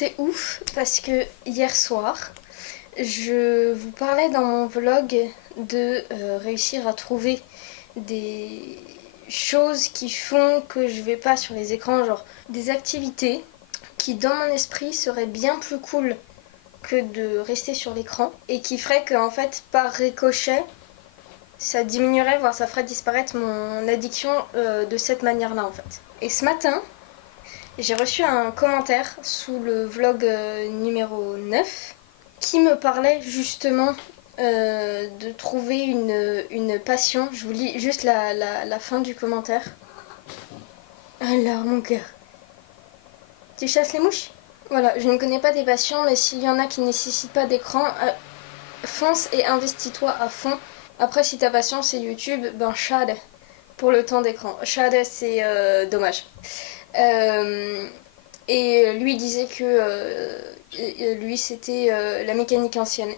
C'est ouf parce que hier soir, je vous parlais dans mon vlog de réussir à trouver des choses qui font que je vais pas sur les écrans, genre des activités qui dans mon esprit seraient bien plus cool que de rester sur l'écran et qui ferait qu'en fait par ricochet ça diminuerait, voire ça ferait disparaître mon addiction de cette manière-là en fait. Et ce matin, j'ai reçu un commentaire sous le vlog numéro 9 qui me parlait justement de trouver une passion. Je vous lis juste la fin du commentaire. Alors mon cœur, tu chasses les mouches? Voilà, je ne connais pas des passions, mais s'il y en a qui ne nécessitent pas d'écran, fonce et investis-toi à fond. Après, si ta passion c'est YouTube, ben chad pour le temps d'écran. Chad, c'est dommage. Et lui disait que lui c'était la mécanique ancienne.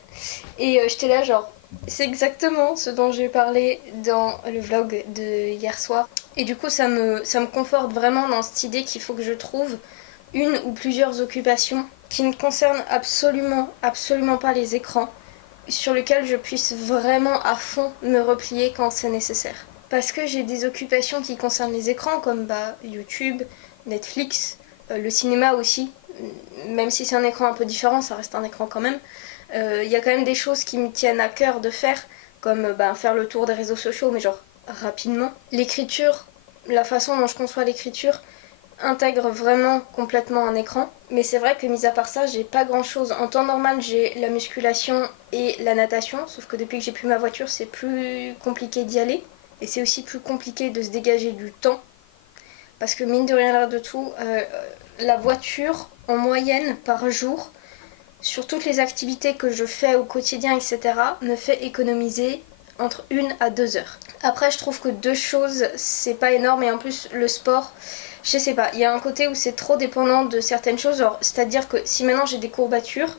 Et j'étais là genre, c'est exactement ce dont j'ai parlé dans le vlog de hier soir. Et du coup ça me conforte vraiment dans cette idée qu'il faut que je trouve une ou plusieurs occupations qui ne concernent absolument pas les écrans, sur lesquels je puisse vraiment à fond me replier quand c'est nécessaire. Parce que j'ai des occupations qui concernent les écrans comme YouTube, Netflix, le cinéma aussi, même si c'est un écran un peu différent, ça reste un écran quand même. Y a quand même des choses qui me tiennent à cœur de faire, comme faire le tour des réseaux sociaux, mais genre rapidement. L'écriture, la façon dont je conçois l'écriture, intègre vraiment complètement un écran. Mais c'est vrai que mis à part ça, j'ai pas grand chose. En temps normal, j'ai la musculation et la natation, sauf que depuis que j'ai plus ma voiture, c'est plus compliqué d'y aller. Et c'est aussi plus compliqué de se dégager du temps. Parce que mine de rien, l'air de tout, la voiture, en moyenne, par jour, sur toutes les activités que je fais au quotidien, etc., me fait économiser entre 1 à 2 heures. Après, je trouve que 2 choses, c'est pas énorme. Et en plus, le sport, je sais pas, il y a un côté où c'est trop dépendant de certaines choses. C'est-à-dire que si maintenant j'ai des courbatures,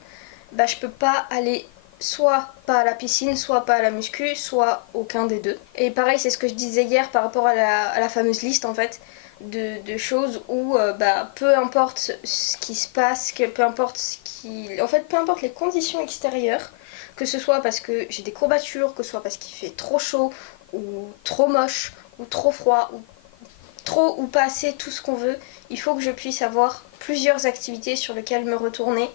je peux pas aller soit pas à la piscine, soit pas à la muscu, soit aucun des deux. Et pareil, c'est ce que je disais hier par rapport à la fameuse liste en fait de choses où peu importe ce qui se passe, peu importe peu importe les conditions extérieures, que ce soit parce que j'ai des courbatures, que ce soit parce qu'il fait trop chaud ou trop moche ou trop froid ou trop ou pas assez, tout ce qu'on veut, il faut que je puisse avoir plusieurs activités sur lesquelles me retourner.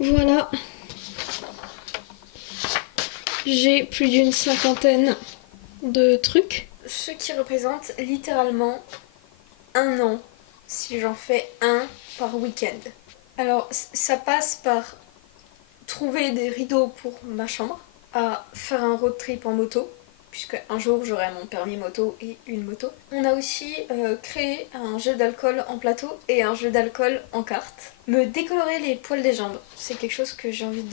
Voilà, j'ai plus d'une cinquantaine de trucs. Ce qui représente littéralement 1 an si j'en fais un par week-end. Alors ça passe par trouver des rideaux pour ma chambre, à faire un road trip en moto, puisque un jour j'aurai mon permis moto et une moto. On a aussi créé un jeu d'alcool en plateau et un jeu d'alcool en carte. Me décolorer les poils des jambes, c'est quelque chose que j'ai envie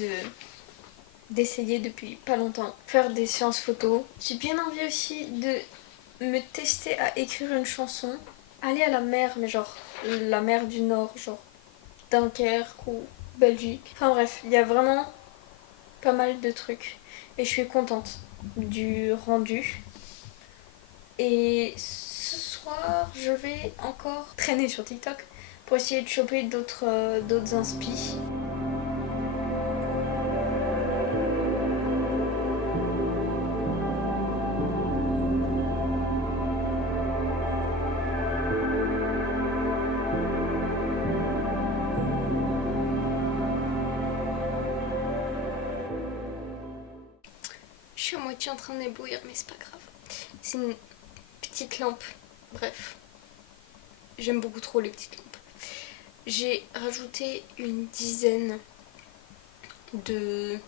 d'essayer depuis pas longtemps. Faire des séances photos. J'ai bien envie aussi de me tester à écrire une chanson. Aller à la mer, mais genre la mer du Nord, genre Dunkerque ou Belgique. Enfin bref, il y a vraiment pas mal de trucs. Et je suis contente du rendu. Et ce soir, je vais encore traîner sur TikTok pour essayer de choper d'autres inspi. Je suis à moitié en train d'éblouir, mais c'est pas grave. C'est une petite lampe. Bref. J'aime beaucoup trop les petites lampes. J'ai rajouté une dizaine de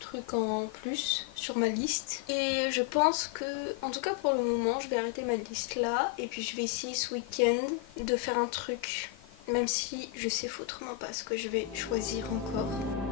trucs en plus sur ma liste. Et je pense que, en tout cas pour le moment, je vais arrêter ma liste là. Et puis je vais essayer ce week-end de faire un truc. Même si je sais foutrement pas ce que je vais choisir encore.